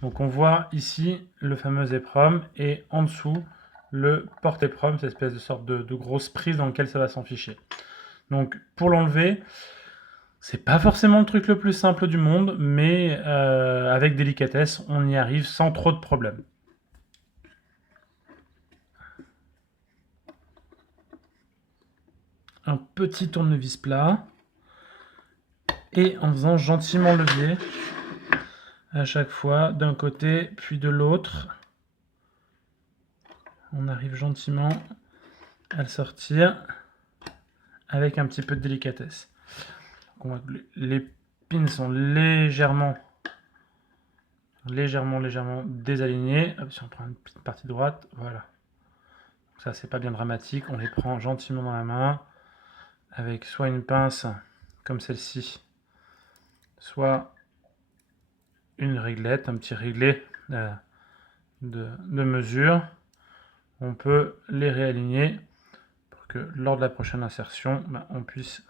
Donc on voit ici le fameux EEPROM et en dessous le porte-EEPROM, cette espèce de sorte de grosse prise dans laquelle ça va s'enficher. Donc pour l'enlever, c'est pas forcément le truc le plus simple du monde, mais avec délicatesse, on y arrive sans trop de problèmes. Un petit tournevis plat et en faisant gentiment levier à chaque fois d'un côté puis de l'autre, on arrive gentiment à le sortir avec un petit peu de délicatesse. Donc on voit que les pins sont légèrement désalignés. Hop, si on prend une petite partie droite, voilà. Donc ça c'est pas bien dramatique, on les prend gentiment dans la main avec soit une pince comme celle-ci, soit une réglette, un petit réglet de mesure. On peut les réaligner pour que lors de la prochaine insertion, on puisse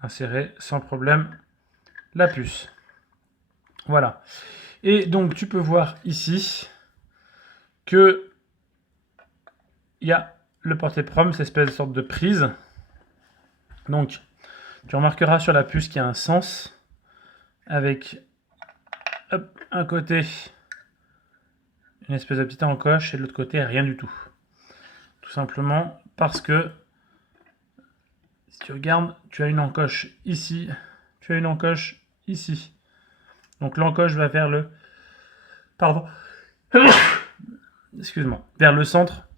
insérer sans problème la puce. Voilà. Et donc tu peux voir ici que il y a le porte-EEPROM, cette espèce de sorte de prise. Donc tu remarqueras sur la puce qu'il y a un sens avec hop, un côté une espèce de petite encoche et de l'autre côté rien du tout. Tout simplement parce que si tu regardes, tu as une encoche ici, tu as une encoche ici. Donc l'encoche va vers le... Pardon. Excuse-moi. Vers le centre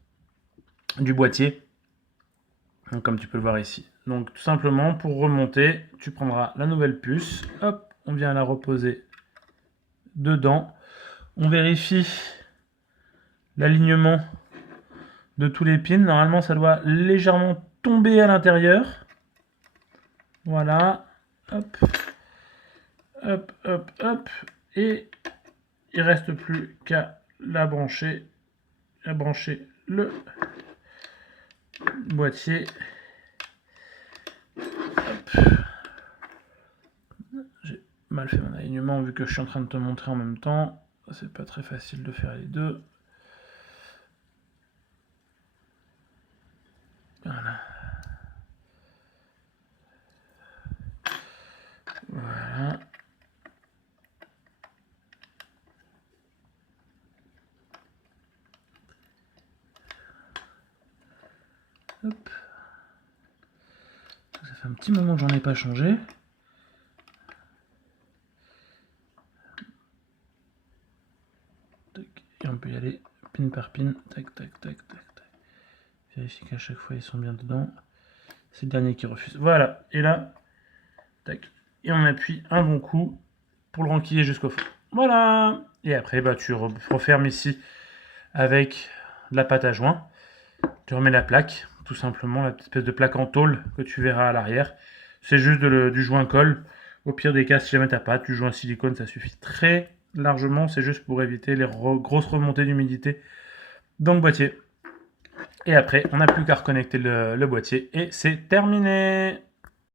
du boîtier. Donc, comme tu peux le voir ici. Donc tout simplement, pour remonter, tu prendras la nouvelle puce. Hop, on vient la reposer dedans. On vérifie l'alignement de tous les pins. Normalement, ça doit légèrement tomber à l'intérieur. Voilà. Hop. Hop, hop, hop. Et il ne reste plus qu'à la brancher. À brancher le boîtier. J'ai mal fait mon alignement vu que je suis en train de te montrer en même temps. C'est pas très facile de faire les deux. Voilà. Voilà. Hop. Ça fait un petit moment que j'en ai pas changé. Et on peut y aller pin par pin. Tac, tac, tac, tac, tac. Vérifier qu'à chaque fois ils sont bien dedans. C'est le dernier qui refuse. Voilà. Et là, tac. Et on appuie un bon coup pour le renquiller jusqu'au fond. Voilà. Et après, tu refermes ici avec de la pâte à joint. Tu remets la plaque, tout simplement, la petite espèce de plaque en tôle que tu verras à l'arrière. C'est juste du joint-colle. Au pire des cas, si jamais tu n'as pas du joint silicone, ça suffit très largement. C'est juste pour éviter les grosses remontées d'humidité dans le boîtier. Et après, on n'a plus qu'à reconnecter le boîtier et c'est terminé.